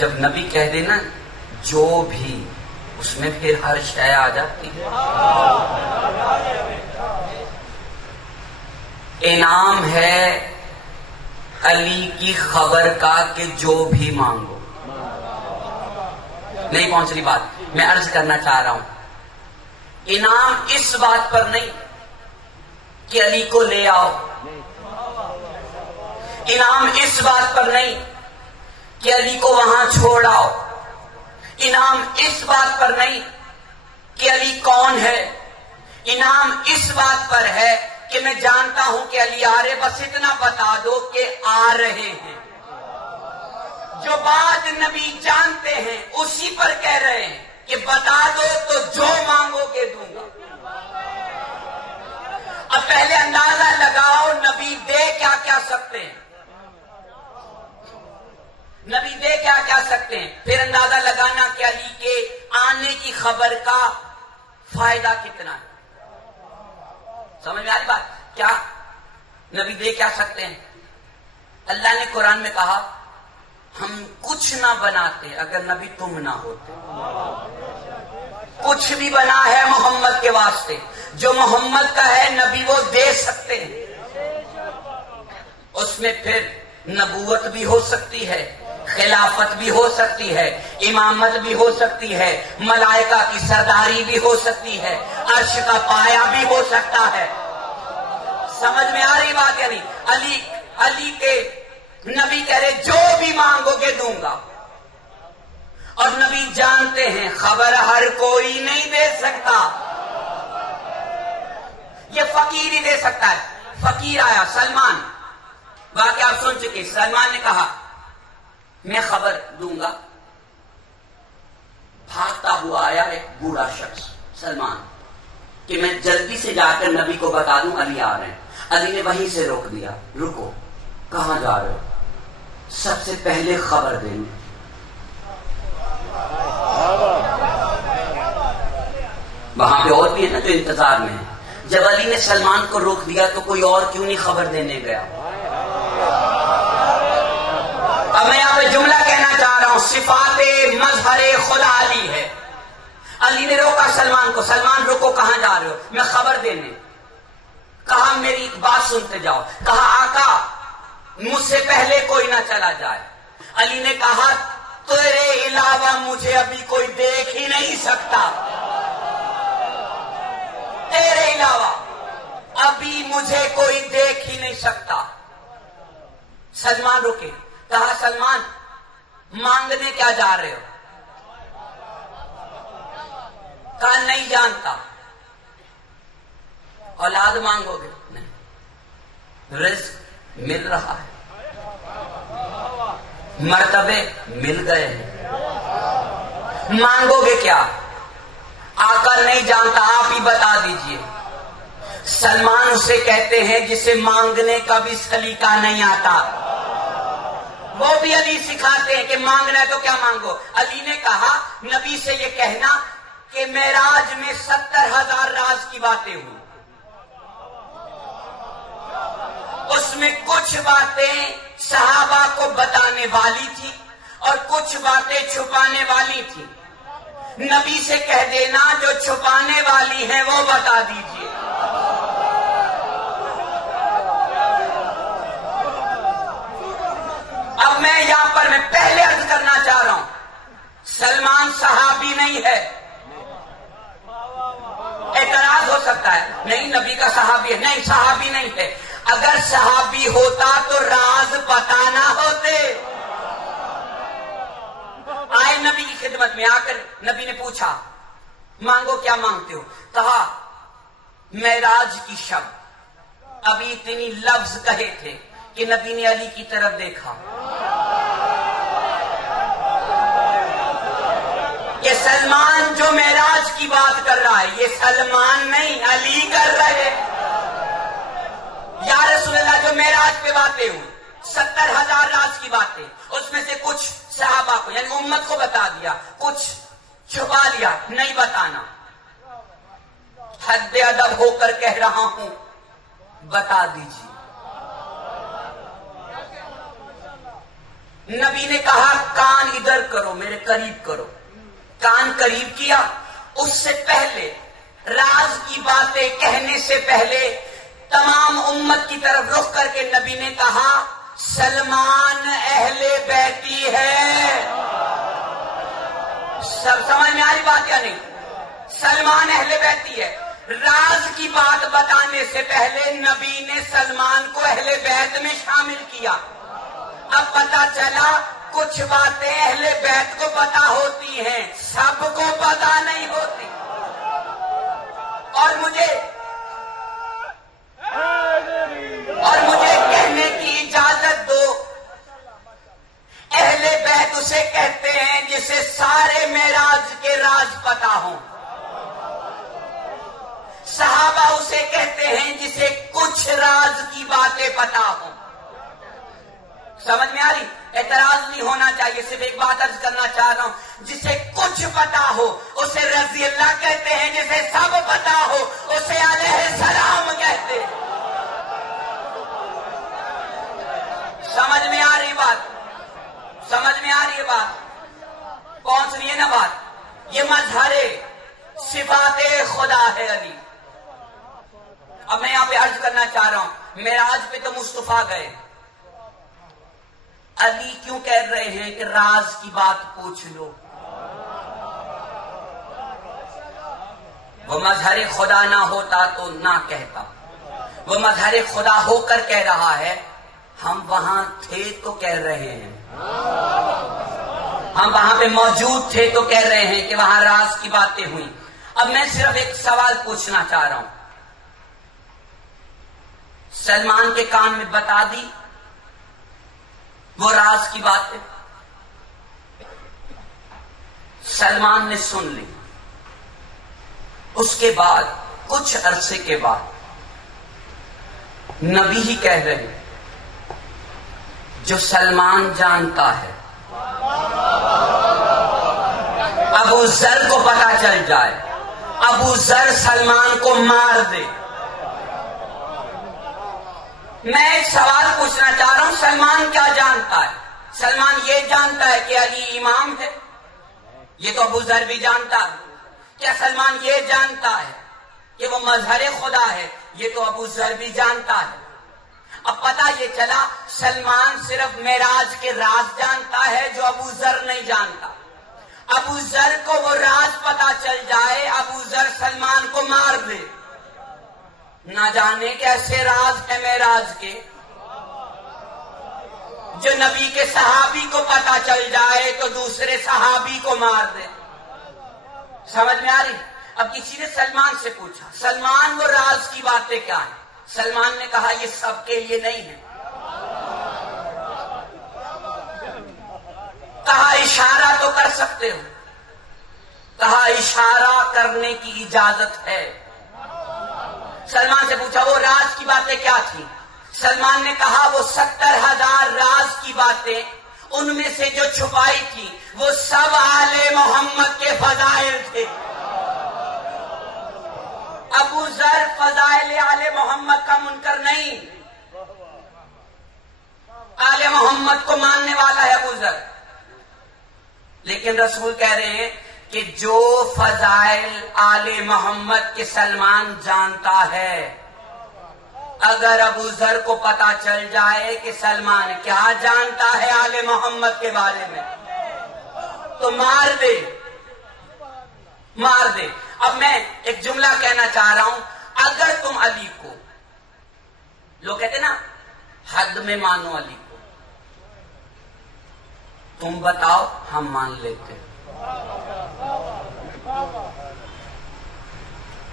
جب نبی کہہ دینا جو بھی، اس میں پھر ہر شے آ جاتی ہے۔ انعام ہے علی کی خبر کا کہ جو بھی مانگو۔ نہیں پہنچ رہی بات، میں عرض کرنا چاہ رہا ہوں، انعام اس بات پر نہیں کہ علی کو لے آؤ، انعام اس بات پر نہیں کہ علی کو وہاں چھوڑ آؤ، انعام اس بات پر نہیں کہ علی کون ہے، انعام اس بات پر ہے کہ میں جانتا ہوں کہ علی آ رہے، بس اتنا بتا دو کہ آ رہے ہیں۔ جو بات نبی جانتے ہیں اسی پر کہہ رہے ہیں کہ بتا دو تو جو مانگو گے دوں گا۔ اب پہلے اندازہ لگاؤ نبی دے کیا کیا سکتے ہیں، نبی دے کیا کیا سکتے ہیں، پھر اندازہ لگانا کہ علی کے آنے کی خبر کا فائدہ کتنا ہے۔ سمجھ میں آ رہی بات؟ کیا نبی دے کیا سکتے ہیں؟ اللہ نے قرآن میں کہا ہم کچھ نہ بناتے اگر نبی تم نہ ہوتے۔ کچھ بھی بنا ہے محمد کے واسطے، جو محمد کا ہے نبی وہ دے سکتے ہیں۔ اس میں پھر نبوت بھی ہو سکتی ہے، خلافت بھی ہو سکتی ہے، امامت بھی ہو سکتی ہے، ملائکہ کی سرداری بھی ہو سکتی ہے، عرش کا پایا بھی ہو سکتا ہے۔ سمجھ میں آ رہی بات؟ یعنی علی کے نبی کہہ رہے جو بھی مانگو گے دوں گا، اور نبی جانتے ہیں خبر ہر کوئی نہیں دے سکتا، یہ فقیر ہی دے سکتا ہے۔ فقیر آیا سلمان، واقعہ آپ سن چکے، سلمان نے کہا میں خبر دوں گا۔ بھاگتا ہوا آیا ایک بوڑھا شخص سلمان کہ میں جلدی سے جا کر نبی کو بتا دوں علی آ رہے ہیں۔ علی نے وہیں سے روک دیا، رکو، کہاں جا رہے ہو؟ سب سے پہلے خبر دینے۔ وہاں پہ اور بھی ہے نا جو انتظار میں ہے۔ جب علی نے سلمان کو روک دیا تو کوئی اور کیوں نہیں خبر دینے گیا؟ اب میں یہاں پہ جملہ کہنا چاہ رہا ہوں، صفات مظہر خدا علی ہے۔ علی نے روکا سلمان کو، سلمان رکو، کہاں جا رہے ہو؟ میں خبر دینے۔ کہا میری ایک بات سنتے جاؤ۔ کہا آقا مجھ سے پہلے کوئی نہ چلا جائے۔ علی نے کہا تیرے علاوہ مجھے ابھی کوئی دیکھ ہی نہیں سکتا، تیرے علاوہ ابھی مجھے کوئی دیکھ ہی نہیں سکتا۔ سلمان رکے، کہا سلمان مانگنے کیا جا رہے ہو؟ کہا نہیں جانتا۔ اولاد مانگو گے؟ نہیں۔ رزق مل رہا ہے، مرتبے مل گئے ہیں، مانگو گے کیا؟ آقا نہیں جانتا، آپ ہی بتا دیجئے۔ سلمان اسے کہتے ہیں جسے مانگنے کا بھی سلیقہ نہیں آتا، وہ بھی علی سکھاتے ہیں کہ مانگنا ہے تو کیا مانگو۔ علی نے کہا نبی سے یہ کہنا کہ معراج میں 70,000 راز کی باتیں ہوئی، اس میں کچھ باتیں صحابہ کو بتانے والی تھی اور کچھ باتیں چھپانے والی تھی۔ نبی سے کہہ دینا جو چھپانے والی ہیں وہ بتا دیجئے۔ اب میں یہاں پر میں پہلے عرض کرنا چاہ رہا ہوں، سلمان صحابی نہیں ہے۔ اعتراض ہو سکتا ہے نہیں نبی کا صحابی ہے، نہیں صحابی نہیں ہے۔ اگر صحابی ہوتا تو راز بتانا ہوتے۔ آئے نبی کی خدمت میں، آ کر نبی نے پوچھا مانگو کیا مانگتے ہو؟ کہا معراج کی شب، ابھی اتنی لفظ کہے تھے کہ نبی نے علی کی طرف دیکھا کہ سلمان جو معراج کی بات کر رہا ہے یہ سلمان نہیں علی کر رہے۔ یا رسول اللہ جو معراج پہ باتیں ہوئی 70,000 راز کی باتیں، اس میں سے کچھ صحابہ کو یعنی امت کو بتا دیا، کچھ چھپا لیا، نہیں بتانا۔ حد ادب ہو کر کہہ رہا ہوں بتا دیجیے۔ نبی نے کہا کان ادھر کرو، میرے قریب کرو. کان قریب کیا. اس سے پہلے راز کی باتیں کہنے سے پہلے تمام امت کی طرف رخ کر کے نبی نے کہا سلمان اہل بیتی ہے. سب سمجھ میں آ رہی بات یا نہیں؟ سلمان اہل بیتی ہے. راز کی بات بتانے سے پہلے نبی نے سلمان کو اہل بیت میں شامل کیا. اب پتا چلا کچھ باتیں اہل بیت کو پتا ہوتی ہیں، سب کو پتا نہیں ہوتی. اور مجھے کہنے کی اجازت دو، اہل بیت اسے کہتے ہیں جسے سارے معراج کے راز پتا ہوں. صحابہ اسے کہتے ہیں جسے کچھ راز کی باتیں پتا ہوں. سمجھ میں آ رہی؟ اعتراض نہیں ہونا چاہیے، صرف ایک بات عرض کرنا چاہ رہا ہوں. جسے کچھ پتا ہو اسے رضی اللہ کہتے ہیں، جسے سب پتا ہو اسے علیہ السلام کہتے ہیں. سمجھ میں آ رہی بات؟ سمجھ میں آ رہی ہے بات؟ پہنچ رہی ہے نا بات؟ یہ مظہر صفات خدا ہے علی. اب میں یہاں پہ عرض کرنا چاہ رہا ہوں، معراج پہ تو مصطفیٰ گئے، علی کیوں کہہ رہے ہیں کہ راز کی بات پوچھ لو؟ وہ مظہر خدا نہ ہوتا تو نہ کہتا. وہ مظہر خدا ہو کر کہہ رہا ہے، ہم وہاں تھے تو کہہ رہے ہیں، ہم وہاں پہ موجود تھے تو کہہ رہے ہیں کہ وہاں راز کی باتیں ہوئی. اب میں صرف ایک سوال پوچھنا چاہ رہا ہوں. سلمان کے کان میں بتا دی وہ راز کی باتیں، سلمان نے سن لی. اس کے بعد کچھ عرصے کے بعد نبی ہی کہہ رہے ہیں جو سلمان جانتا ہے ابو ذر کو پتا چل جائے، ابو ذر سلمان کو مار دے. میں ایک سوال پوچھنا چاہ رہا ہوں، سلمان کیا جانتا ہے؟ سلمان یہ جانتا ہے کہ علی امام ہے، یہ تو ابو ذر بھی جانتا ہے. کیا سلمان یہ جانتا ہے کہ وہ مظہر خدا ہے؟ یہ تو ابو ذر بھی جانتا ہے. اب پتہ یہ چلا سلمان صرف معراج کے راز جانتا ہے جو ابو ذر نہیں جانتا. ابو ذر کو وہ راز پتا چل جائے، ابو ذر سلمان کو مار دے. نہ جانے کیسے راز ہے معراج کے جو نبی کے صحابی کو پتا چل جائے تو دوسرے صحابی کو مار دے. سمجھ میں آ رہی؟ اب کسی نے سلمان سے پوچھا سلمان وہ راز کی باتیں کیا ہیں؟ سلمان نے کہا یہ سب کے لیے نہیں ہے. کہا اشارہ تو کر سکتے ہو، کہا اشارہ کرنے کی اجازت ہے. سلمان سے پوچھا وہ راز کی باتیں کیا تھی؟ سلمان نے کہا وہ 70,000 راز کی باتیں، ان میں سے جو چھپائی تھی وہ سب آل محمد کے فضائل تھے. ابو ذر فضائل آل محمد کا منکر نہیں، آل محمد کو ماننے والا ہے ابو ذر. لیکن رسول کہہ رہے ہیں کہ جو فضائل آل محمد کے سلمان جانتا ہے، اگر ابو ذر کو پتا چل جائے کہ سلمان کیا جانتا ہے آل محمد کے بارے میں تو مار دے، مار دے. اب میں ایک جملہ کہنا چاہ رہا ہوں، اگر تم علی کو، لوگ کہتے نا حد میں مانو علی کو، تم بتاؤ ہم مان لیتے.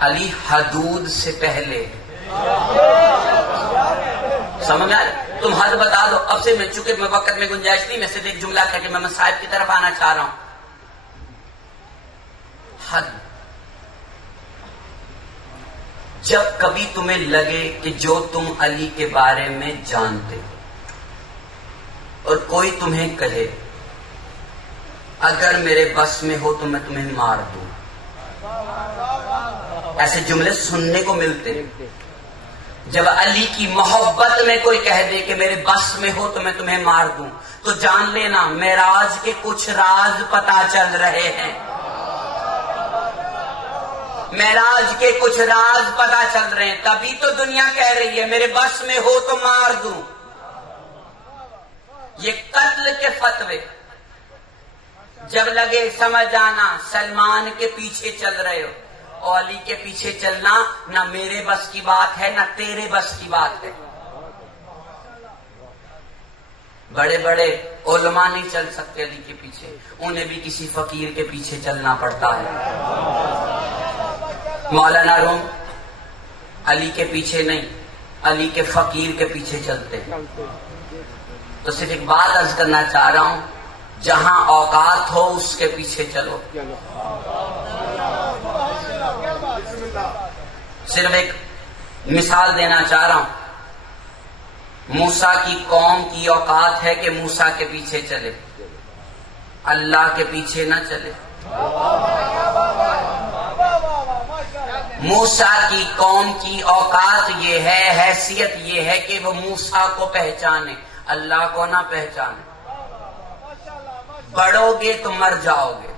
علی حدود سے پہلے سمجھ آئے؟ تم حد بتا دو. اب سے میں چونکہ میں وقت میں گنجائش نہیں، میں صرف ایک جملہ کہہ کے میں صاحب کی طرف آنا چاہ رہا ہوں. حد، جب کبھی تمہیں لگے کہ جو تم علی کے بارے میں جانتے اور کوئی تمہیں کہے اگر میرے بس میں ہو تو میں تمہیں مار دوں، ایسے جملے سننے کو ملتے ہیں. جب علی کی محبت میں کوئی کہہ دے کہ میرے بس میں ہو تو میں تمہیں مار دوں، تو جان لینا معراج کے کچھ راز پتا چل رہے ہیں، معراج کے کچھ راز پتا چل رہے ہیں، تبھی تو دنیا کہہ رہی ہے میرے بس میں ہو تو مار دوں۔ یہ قتل کے فتوے جب لگے سمجھ آنا سلمان کے پیچھے چل رہے ہو، اور علی کے پیچھے چلنا نہ میرے بس کی بات ہے نہ تیرے بس کی بات ہے۔ بڑے بڑے علماء نہیں چل سکتے علی کے پیچھے، انہیں بھی کسی فقیر کے پیچھے چلنا پڑتا ہے۔ مولانا روم علی کے پیچھے نہیں، علی کے فقیر کے پیچھے چلتے ہیں۔ تو صرف ایک بات عرض کرنا چاہ رہا ہوں، جہاں اوقات ہو اس کے پیچھے چلو۔ صرف ایک مثال دینا چاہ رہا ہوں، موسیٰ کی قوم کی اوقات ہے کہ موسیٰ کے پیچھے چلے، اللہ کے پیچھے نہ چلے۔ موسیٰ کی قوم کی اوقات یہ ہے، حیثیت یہ ہے کہ وہ موسیٰ کو پہچانے، اللہ کو نہ پہچانے۔ بڑھو گے تو مر جاؤ گے۔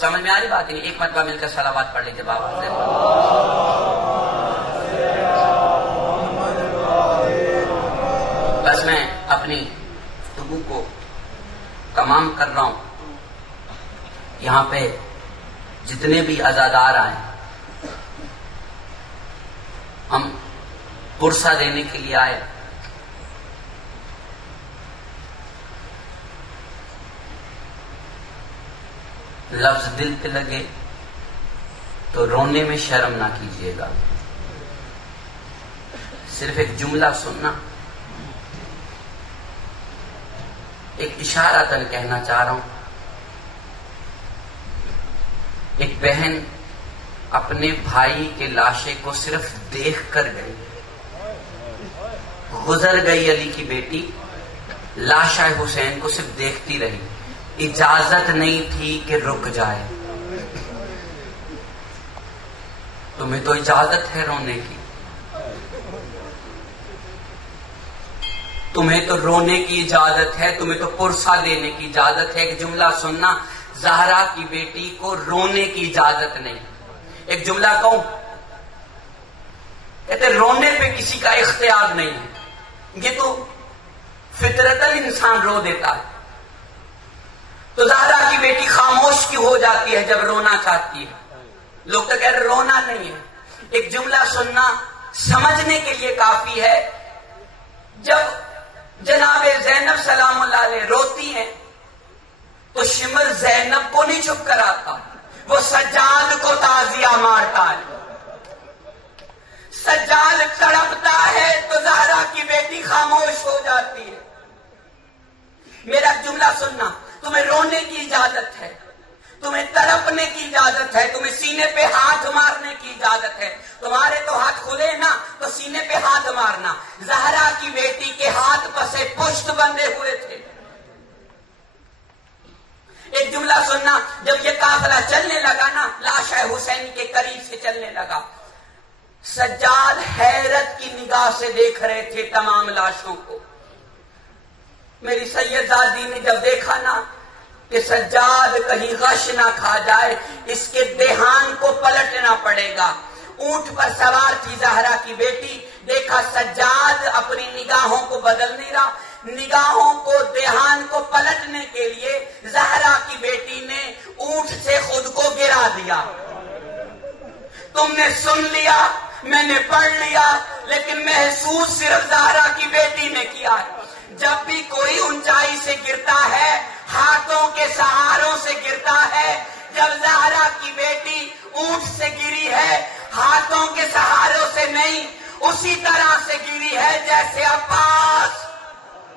سمجھ میں آ رہی بات نہیں؟ ایک مرتبہ مل کر صلوات پڑھ لیجیے بابا سے۔ بس میں اپنی گفتگو کو تمام کر رہا ہوں۔ یہاں پہ جتنے بھی عزادار آئے ہم پرسہ دینے کے لیے آئے۔ لفظ دل پہ لگے تو رونے میں شرم نہ کیجیے گا، صرف ایک جملہ سننا، ایک اشارتاً کہنا چاہ رہا ہوں۔ ایک بہن اپنے بھائی کے لاشے کو صرف دیکھ کر گئی، گزر گئی علی کی بیٹی، لاشا حسین کو صرف دیکھتی رہی، اجازت نہیں تھی کہ رک جائے۔ تمہیں تو اجازت ہے رونے کی، تمہیں تو رونے کی اجازت ہے، تمہیں تو پرسہ دینے کی اجازت ہے۔ ایک جملہ سننا، زہرا کی بیٹی کو رونے کی اجازت نہیں۔ ایک جملہ کہوں، کہتے رونے پہ کسی کا اختیار نہیں ہے، یہ تو فطرتاً انسان رو دیتا ہے۔ تو زہرا کی بیٹی خاموش کیوں ہو جاتی ہے جب رونا چاہتی ہے؟ لوگ تو کہہ رہے رونا نہیں ہے۔ ایک جملہ سننا سمجھنے کے لیے کافی ہے۔ جب جناب زینب سلام اللہ علیہ روتی ہیں تو شمر زینب کو نہیں چپ کراتا، وہ سجاد کو تعزیہ مارتا ہے۔ سجاد تڑپتا ہے تو زہرا کی بیٹی خاموش ہو جاتی ہے۔ میرا جملہ سننا، تمہیں رونے کی اجازت ہے، تمہیں تڑپنے کی اجازت ہے، تمہیں سینے پہ ہاتھ مارنے کی اجازت ہے۔ تمہارے تو ہاتھ کھلے نا تو سینے پہ ہاتھ مارنا۔ زہرا کی بیٹی کے ہاتھ پسے پشت بندھے ہوئے تھے۔ ایک جملہ سننا، جب یہ قافلہ چلنے لگا نا، لاش حسین کے قریب سے چلنے لگا، سجاد حیرت کی نگاہ سے دیکھ رہے تھے تمام لاشوں کو۔ میری سیدزادی نے جب دیکھا نا کہ سجاد کہیں غش نہ کھا جائے، اس کے دہان کو پلٹنا پڑے گا۔ اونٹ پر سوار تھی زہرا کی بیٹی، دیکھا سجاد اپنی نگاہوں کو بدل نہیں رہا، نگاہوں کو دہان کو پلٹنے کے لیے زہرا کی بیٹی نے اونٹ سے خود کو گرا دیا۔ تم نے سن لیا، میں نے پڑھ لیا، لیکن محسوس صرف زہرا کی بیٹی نے کیا ہے۔ جب بھی کوئی اونچائی سے گرتا ہے ہاتھوں کے سہاروں سے گرتا ہے۔ جب زہرا کی بیٹی اونٹ سے گری ہے ہاتھوں کے سہاروں سے نہیں، اسی طرح سے گری ہے جیسے عباس